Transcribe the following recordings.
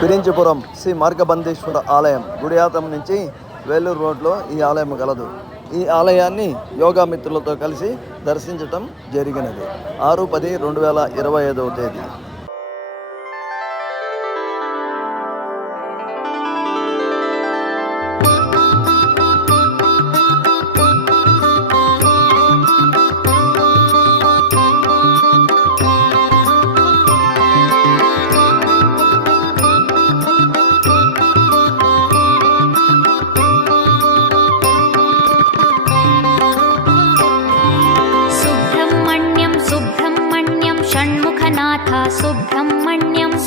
పిరించిపురం శ్రీ మార్గబంధేశ్వర ఆలయం గుడియాతం నుంచి వేలూరు రోడ్లో ఈ ఆలయం కలదు. ఈ ఆలయాన్ని యోగా మిత్రులతో కలిసి దర్శించటం జరిగినది 6/10/2025 తేదీ. सुब्रह्मण्यं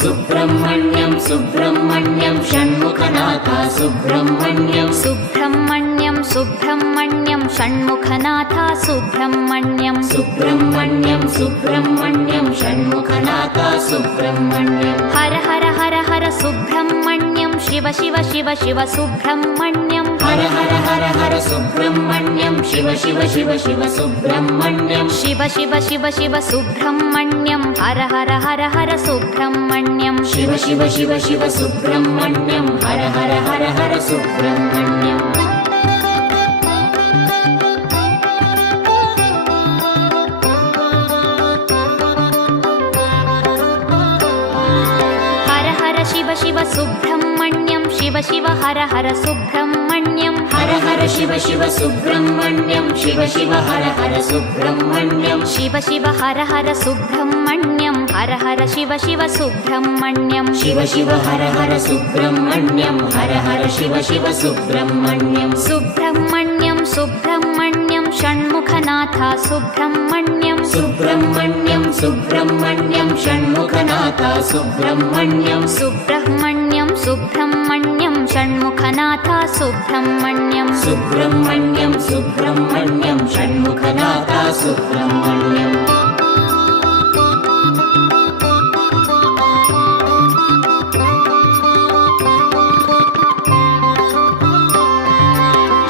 सुब्रह्मण्यं सुब्रह्मण्यं षण्मुखनाथ सुब्रह्मण्यं सुब्रह्मण्यं सुब्रह्मण्यं षण्मुखनाथ सुब्रह्मण्यं सुब्रह्मण्यं सुब्रह्मण्यं षण्मुखनाथ सुब्रह्मण्यं हर हर हर हर सुब्रह्मण्यं शिव शिव शिव शिव सुब्रह्मण्यं हर हर हर हर सुब्रह्मण्यं शिव शिव शिव शिव सुब्रह्मण्यं शिव शिव शिव शिव सुब्रह्मण्यं हर हर हर हर सुब्रह्मण्यं शिव शिव शिव शिव सुब्रह्मण्यं हर हर हर हर सुब्रह्मण्यं हर हर शिव शिव सुब्रह्मण्यं शिव शिव हर हर सुब्रह्मण्यं हर हर शिव शिव सुब्रह्मण्यं शिव शिव हर हर सुब्रह्मण्यं शिव शिव हर हर सुब्रह्मण्यं हर हर शिव शिव सुब्रह्मण्यं शिव शिव हर हर सुब्रह्मण्यं हर हर शिव शिव सुब्रह्मण्यं सुब्रह्मण्यं सुब्रह्मण्यं षण्मुखनाथ सुब्रह्मण्यं सुब्रह्मण्यं सुब्रह्मण्यं षण्मुखनाथ सुब्रह्मण्यं सुब्रह्मण्यं सुब्रह्मण्यं षण्मुखनाथ सुब्रह्मण्यं सुब्रह्मण्यं सुब्रह्मण्यं षण्मुखनाथ सुब्रह्मण्यं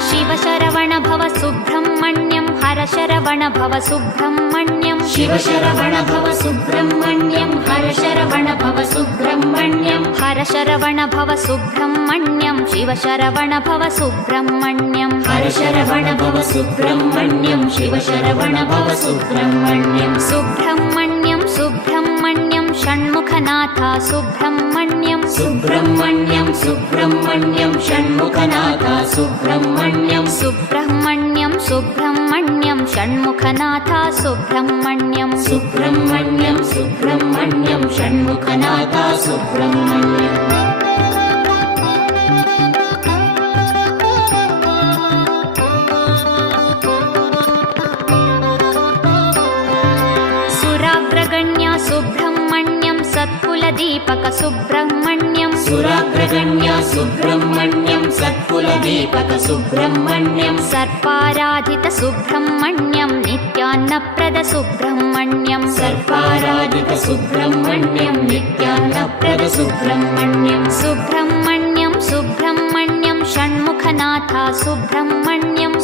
शिवशरवण भव सुब्रह्मण्यं हर शरवण भव सुब्रह्मण्यं शिवशरवण भव सुब्रह्मण्यं हर शरवण भव सुब्रह्मण्यं हर शरवण भव सुब्रह्मण्यं शिवशरवण भव सुब्रह्मण्यं हर शरवण भव सुब्रह्मण्यं शिवशरवण भव सुब्रह्मण्यं सुब्रह्मण्यं सुब्रह्मण्यं षण्मुखनाथ सुब्रह्मण्यं सुब्रह्मण्यं सुब्रह्मण्यं षण्मुखनाथ सुब्रह्मण्यं सुब्रह्मण्यं सुब्रह्मण्यं षण्मुखनाथ सुब्रह्मण्यं सुब्रह्मण्यं सुब्रह्मण्यं षण्मुखनाथ सुब्रह्मण्यं सुराग्रगण्य सुब्रह्मण्यं सत्कुलदीपक सुब्रह्मण्यं सुराग्रगण्य सुब्रह्मण्यं सत्कुलदीपक सुब्रह्मण्यं सर्पाराधित सुब्रह्मण्यं नित्यान्नप्रद सुब्रह्मण्यं सर्पाराधित सुब्रह्मण्यं नित्यान्नप्रद सुब्रह्मण्यं सुब्रह्मण्यं सुब्रह्मण्यं षण्मुखनाथ सुब्रह्मण्यं